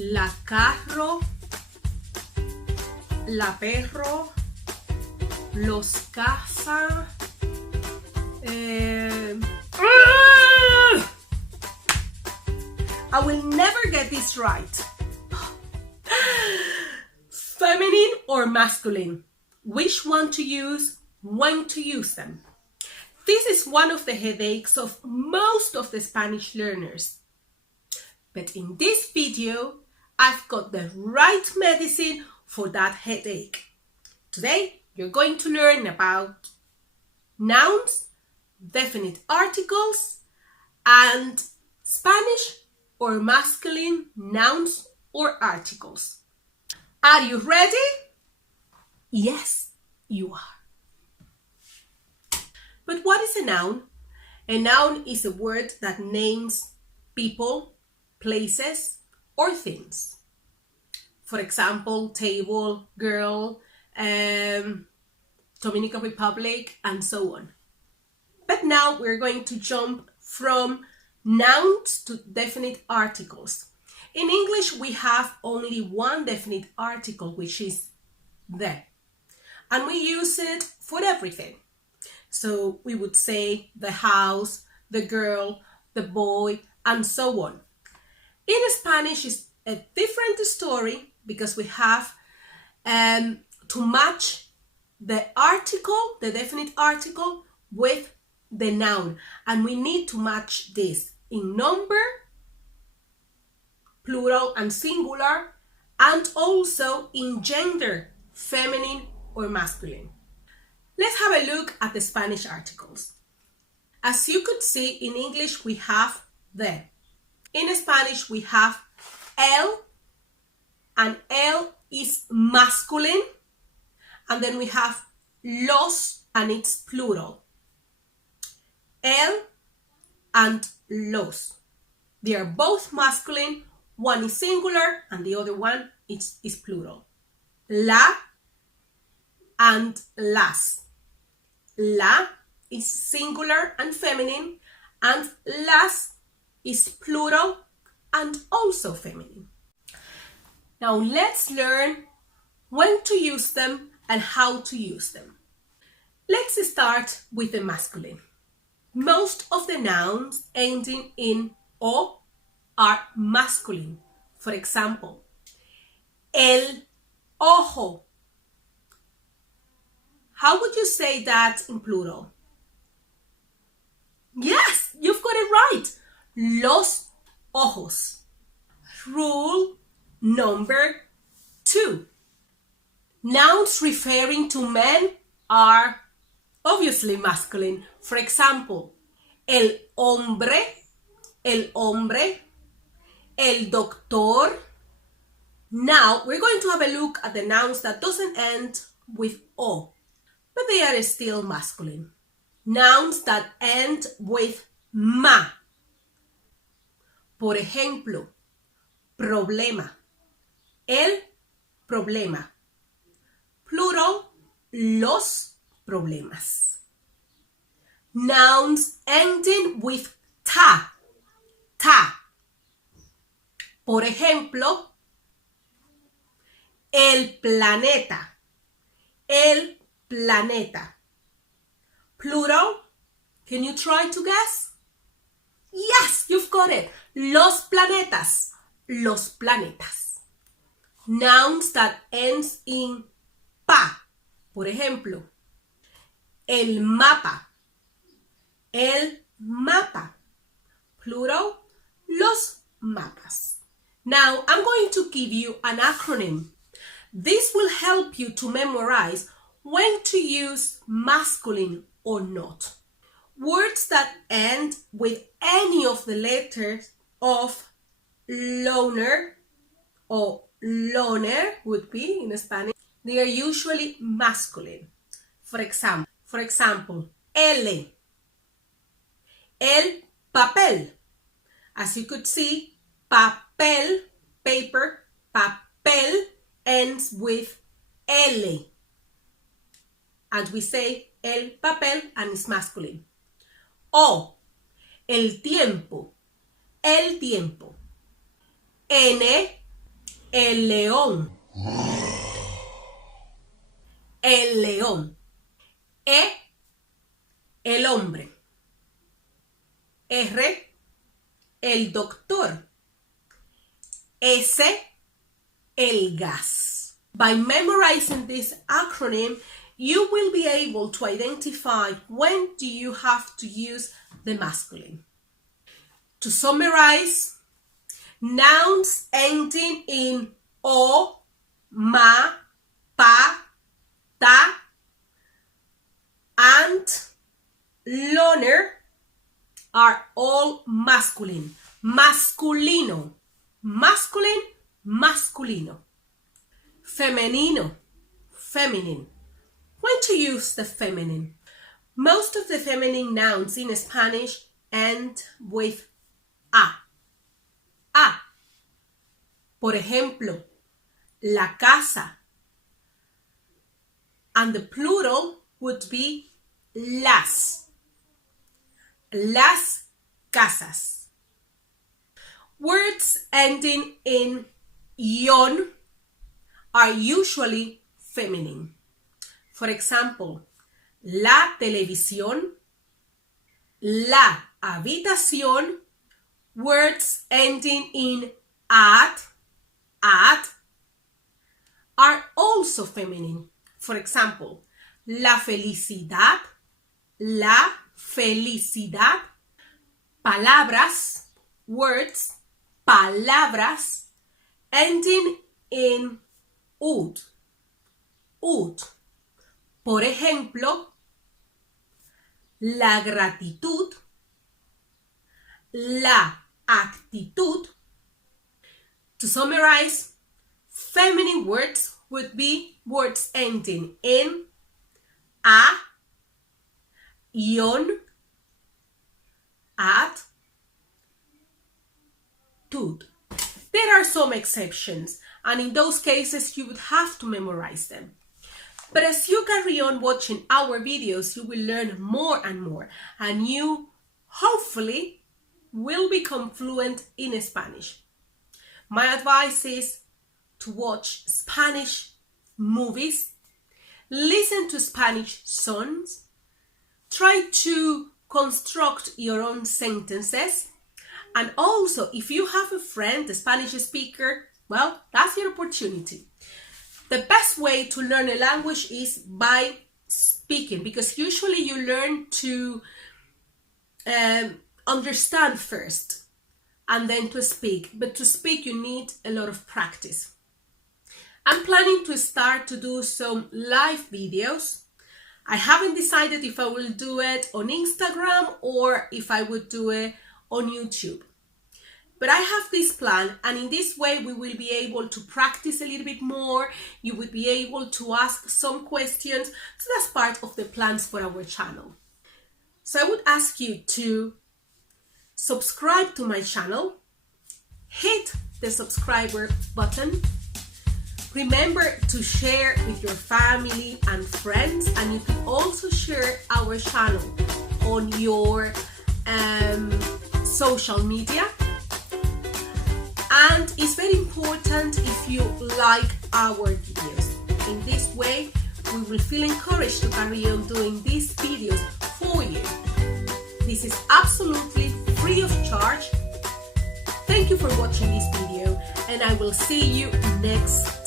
la carro, la perro, los casa, I will never get this right. Feminine or masculine? Which one to use, when to use them? This is one of the headaches of most of the Spanish learners. But in this video, I've got the right medicine for that headache. Today, you're going to learn about nouns, definite articles, and Spanish or masculine nouns or articles. Are you ready? Yes, you are. But what is a noun? A noun is a word that names people, places, or things. For example, table, girl, Dominican Republic, and so on. But now we're going to jump from nouns to definite articles. In English, we have only one definite article, which is the. And we use it for everything. So we would say the house, the girl, the boy, and so on. In Spanish, it's a different story because we have to match the article, the definite article, with the noun. And we need to match this in number, plural and singular, and also in gender, feminine or masculine. Let's have a look at the Spanish articles. As you could see, in English we have the. In Spanish we have el, and el is masculine, and then we have los, and it's plural. El and los. They are both masculine. One is singular and the other one is plural. La and las. La is singular and feminine, and las is plural and also feminine. Now let's learn when to use them and how to use them. Let's start with the masculine. Most of the nouns ending in o are masculine. For example, el ojo. How would you say that in plural? Yes, you've got it right. Los ojos. Rule number 2. Nouns referring to men are obviously masculine. For example, el hombre, el doctor. Now we're going to have a look at the nouns that doesn't end with o, but they are still masculine. Nouns that end with ma. Por ejemplo, problema. El problema. Plural, los problemas. Nouns ending with ta. Ta. Por ejemplo, el planeta. El planeta. Plural, can you try to guess? Yes, you've got it. Los planetas. Los planetas. Nouns that ends in pa. Por ejemplo, el mapa. El mapa. Plural, los mapas. Now, I'm going to give you an acronym. This will help you to memorize when to use masculine or not. Words that end with any of the letters of loner or loner would be in Spanish. They are usually masculine. For example, L. El papel. As you could see, papel, paper, papel ends with L. And we say el papel and it's masculine. O, el tiempo. El tiempo. N, El león. El león. E, el hombre. R, el doctor. S, el gas. By memorizing this acronym, you will be able to identify when do you have to use the masculine. To summarize, nouns ending in o, ma, pa, ta, and loner are all masculine. Masculino, masculine, masculino. Femenino, feminine. When to use the feminine? Most of the feminine nouns in Spanish end with a. A. Por ejemplo, la casa. And the plural would be las. Las casas. Words ending in ion are usually feminine. For example, la televisión, la habitación. Words ending in at are also feminine. For example, la felicidad, la felicidad. Palabras, words, palabras, ending in ud. Por ejemplo, la gratitud, la actitud. To summarize, feminine words would be words ending in a, ion, at, tud. There are some exceptions, and in those cases you would have to memorize them. But as you carry on watching our videos, you will learn more and more, and you hopefully will become fluent in Spanish. My advice is to watch Spanish movies, listen to Spanish songs, try to construct your own sentences, and also if you have a friend, a Spanish speaker, well, that's your opportunity. The best way to learn a language is by speaking, because usually you learn to understand first and then to speak. But to speak, you need a lot of practice. I'm planning to start to do some live videos. I haven't decided if I will do it on Instagram or if I would do it on YouTube. But I have this plan, and in this way we will be able to practice a little bit more. You would be able to ask some questions. So that's part of the plans for our channel. So I would ask you to subscribe to my channel, hit the subscriber button. Remember to share with your family and friends, and you can also share our channel on your social media. And it's very important if you like our videos. In this way, we will feel encouraged to carry on doing these videos for you. This is absolutely free of charge. Thank you for watching this video, and I will see you next